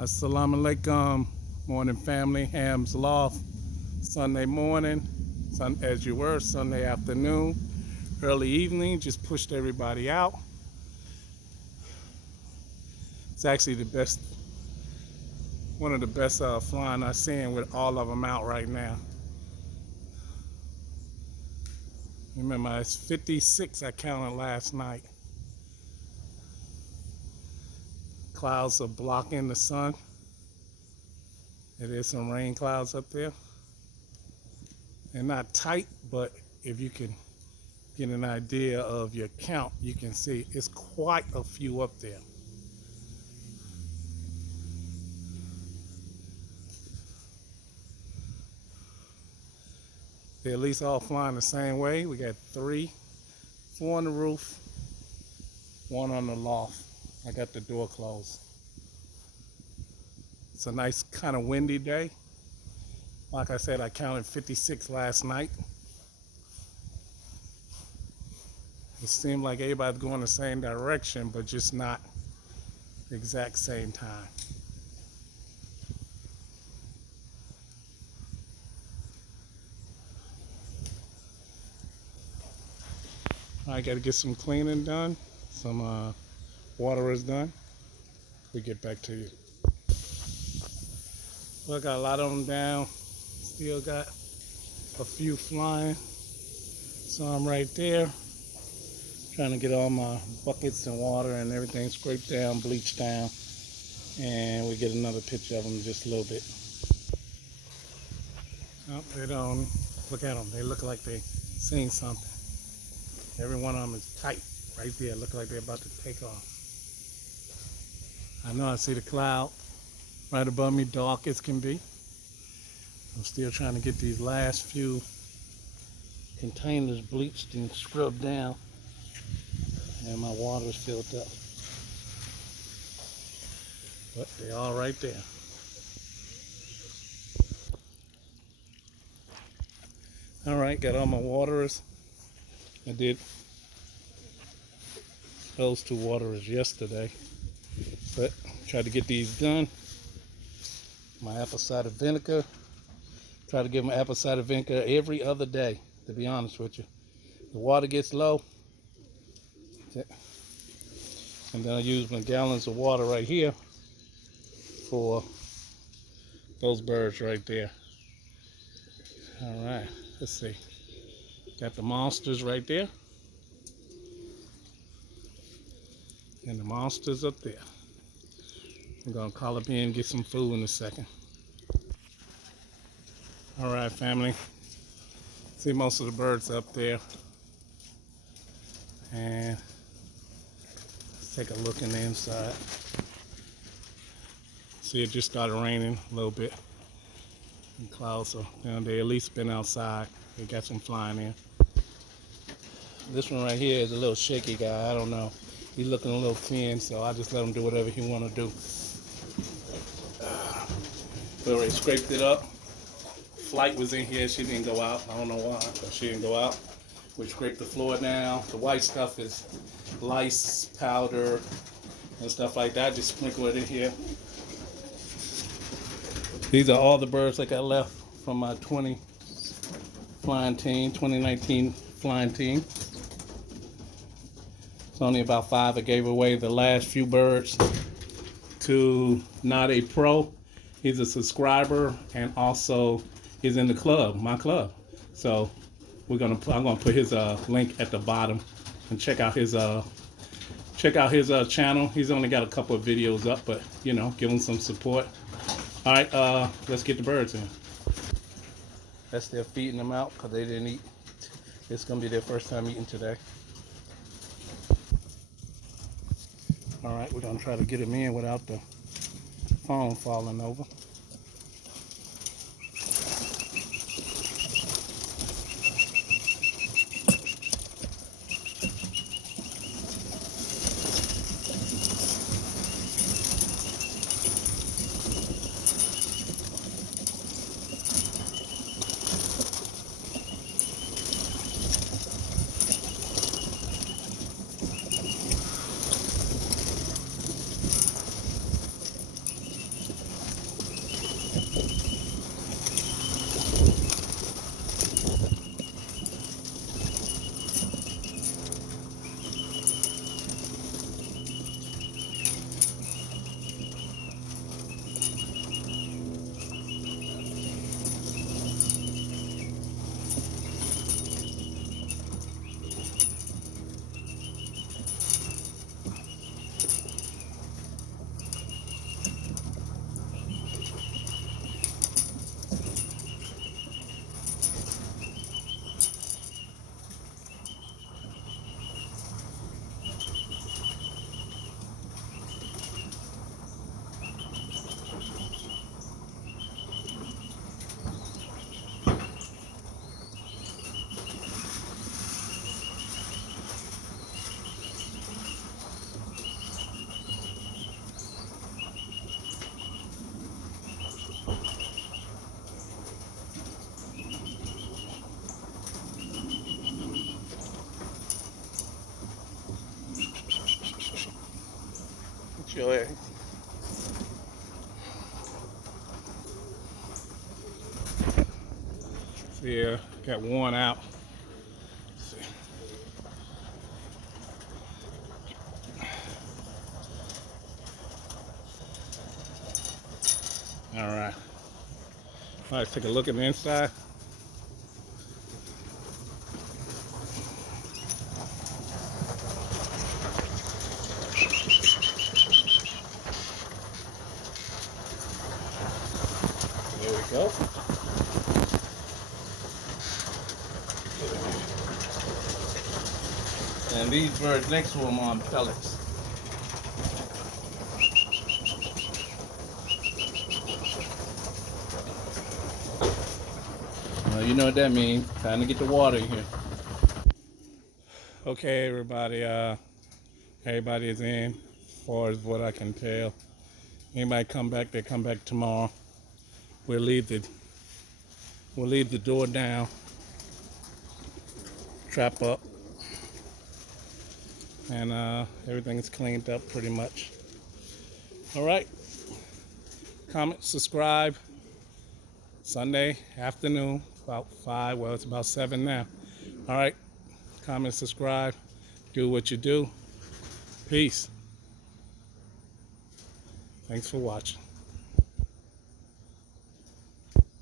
Assalamu alaikum, morning family, Ham's Loft, Sunday morning, as you were, Sunday afternoon, early evening, just pushed everybody out. It's actually one of the best flying I've seen with all of them out right now. Remember, it's 56 I counted last night. Clouds are blocking the sun. It is some rain clouds up there. They're not tight, but if you can get an idea of your count, you can see it's quite a few up there. They're at least all flying the same way. We got 4 on the roof, 1 on the loft. I got the door closed. It's a nice kind of windy day. Like I said, I counted 56 last night. It seemed like everybody's going the same direction, but just not the exact same time. I got to get some cleaning done. Some water is done. We get back to you. Well, I got a lot of them down. Still got a few flying. So I'm right there trying to get all my buckets and water and everything scraped down, bleached down, and we get another picture of them in just a little bit. Oh, they don't. Look at them. They look like they seen something. Every one of them is tight right there. Look like they're about to take off. I know I see the cloud right above me, dark as can be. I'm still trying to get these last few containers bleached and scrubbed down, and my water's filled up. But they're all right there. All right, got all my waterers. I did those 2 waterers yesterday, but tried to get these done. My apple cider vinegar. Try to give them apple cider vinegar every other day, to be honest with you. The water gets low, and then I use my gallons of water right here for those birds right there. All right, let's see. Got the monsters right there, and the monsters up there. I'm gonna call up in and get some food in a second. All right, family. See most of the birds up there, and let's take a look in the inside. See, it just started raining a little bit. And clouds are, they at least been outside. They got some flying in. This one right here is a little shaky guy. I don't know. He's looking a little thin, so I just let him do whatever he want to do. We already scraped it up. Flight was in here. She didn't go out. I don't know why, but she didn't go out. We scraped the floor down. The white stuff is lice, powder, and stuff like that. Just sprinkle it in here. These are all the birds that got left from my 2019 flying team. It's only about 5. I gave away the last few birds to not a pro. He's a subscriber, and also he's in the club, my club. So I'm gonna put his link at the bottom, and check out his channel. He's only got a couple of videos up, but give him some support. All right, let's get the birds in. That's their feeding them out because they didn't eat. It's gonna be their first time eating today. All right, we're gonna try to get them in without the phone falling over. Joy. See here, got worn out. Let's see. All right. Let's take a look at the inside. There we go. And these birds next to them are on pellets. Well, you know what that means. Time to get the water in here. Okay, everybody. Everybody is in, as far as what I can tell. Anybody come back, they come back tomorrow. We'll leave the door down, trap up, and everything is cleaned up pretty much. All right. Comment, subscribe. Sunday afternoon, about 5. Well, it's about 7 now. All right. Comment, subscribe. Do what you do. Peace. Thanks for watching.